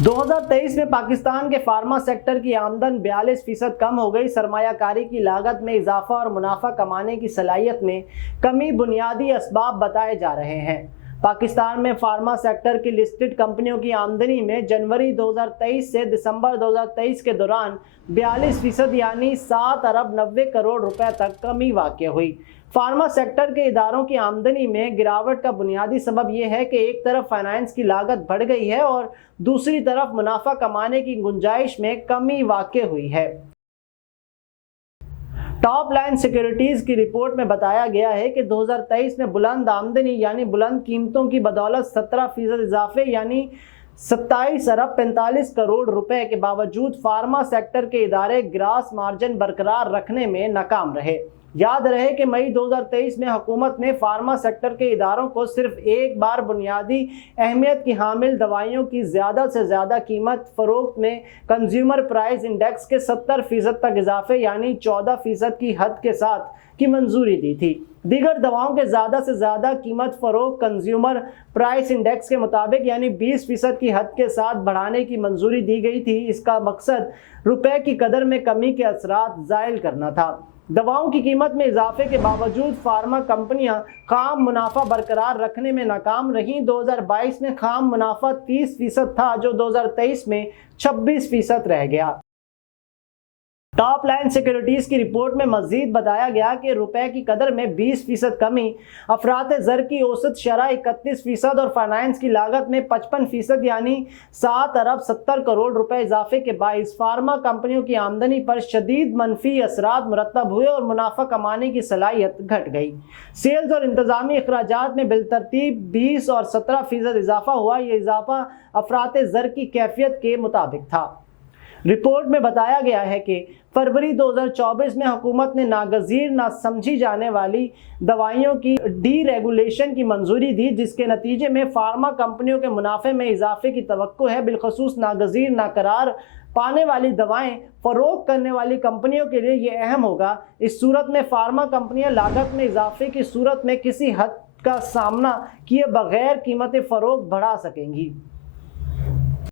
2023 में पाकिस्तान के pharma sector की आमदन 42% कम हो गई। सरमाया कारी की लागत में इजाफा और मुनाफा कमाने की सलाहियत में कमी बुनियादी असबाब बताए जा रहे हैं। पाकिस्तान में फार्मा सेक्टर की लिस्टेड कंपनियों की आमदनी में जनवरी 2023 से दिसंबर 2023 के दौरान 42% यानी 7 अरब 90 करोड़ रुपए तक कमी वाक़ई हुई। फार्मा सेक्टर के इदारों की आमदनी में गिरावट का बुनियादी सबब यह है कि एक तरफ फाइनेंस की लागत बढ़ गई है और दूसरी तरफ मुनाफा कमाने की गुंजाइश में कमी वाक़ई हुई है। टॉप लाइन सिक्योरिटीज की रिपोर्ट में बताया गया है कि 2023 में बुलंद आमदनी यानी बुलंद कीमतों की बदौलत 17% इजाफे यानी 27 अरब 45 करोड़ रुपए के बावजूद फार्मा सेक्टर के इदारे ग्रास मार्जिन बरकरार रखने में नाकाम रहे। याद रहे कि मई 2023 में हुकूमत ने फार्मा सेक्टर के इदारों को सिर्फ एक बार बुनियादी अहमियत की हामिल दवाइयों की ज़्यादा से ज़्यादा कीमत फ़रोख्त में कंज्यूमर प्राइस इंडेक्स के 70% तक इजाफे यानी 14% की हद के साथ की मंजूरी दी थी। दीगर दवाओं के ज़्यादा से ज़्यादा कीमत फ़रोख्त कंज्यूमर प्राइस इंडेक्स के मुताबिक यानी 20% की हद के साथ बढ़ाने की मंजूरी दी गई थी। इसका मकसद रुपए की कदर में कमी के असरात ज़ायल करना था। दवाओं की कीमत में इजाफे के बावजूद फार्मा कंपनियां खाम मुनाफा बरकरार रखने में नाकाम रहीं। 2022 में खाम मुनाफा 30% था जो 2023 में 26% रह गया। टॉप लाइन सिक्योरिटीज की रिपोर्ट में मजीद बताया गया कि रुपए की कदर में 20% कमी, अफरात ज़र की औसत शरह 31% और फाइनेंस की लागत में 55% यानी 7 अरब 70 करोड़ रुपए इजाफे के बाइस फार्मा कंपनियों की आमदनी पर शदीद मनफी असरात मुरतब हुए और मुनाफा कमाने की सलाहियत घट गई। सेल्स और इंतजामी अखराजात में बिलतरतीब 20 और 17% इजाफा हुआ। यह इजाफा अफरात ज़र की कैफियत के मुताबिक था। रिपोर्ट में बताया गया है कि फरवरी 2024 में हुकूमत ने नागज़ीर ना समझी जाने वाली दवाइयों की डी रेगुलेशन की मंजूरी दी, जिसके नतीजे में फार्मा कंपनियों के मुनाफे में इजाफे की तवक्को है। बिलखसूस नागज़ीर ना करार पाने वाली दवाएं फ़रोख्त करने वाली कंपनियों के लिए ये अहम होगा। इस सूरत में फार्मा कंपनियां लागत में इजाफे की सूरत में किसी हद का सामना किए बगैर कीमतें फ़रोख्त बढ़ा सकेंगी।